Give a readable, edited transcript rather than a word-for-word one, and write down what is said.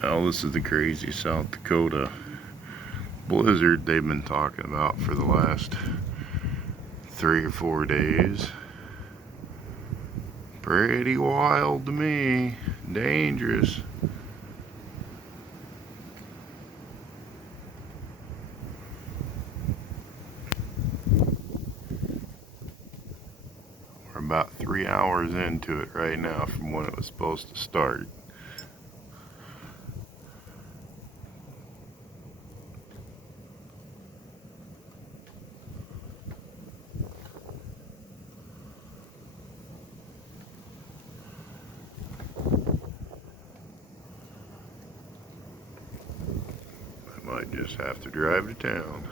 Well, this is the crazy South Dakota blizzard they've been talking about for the last 3 or 4 days. Pretty wild to me. Dangerous. We're about 3 hours into it right now from when it was supposed to start. I might just have to drive to town.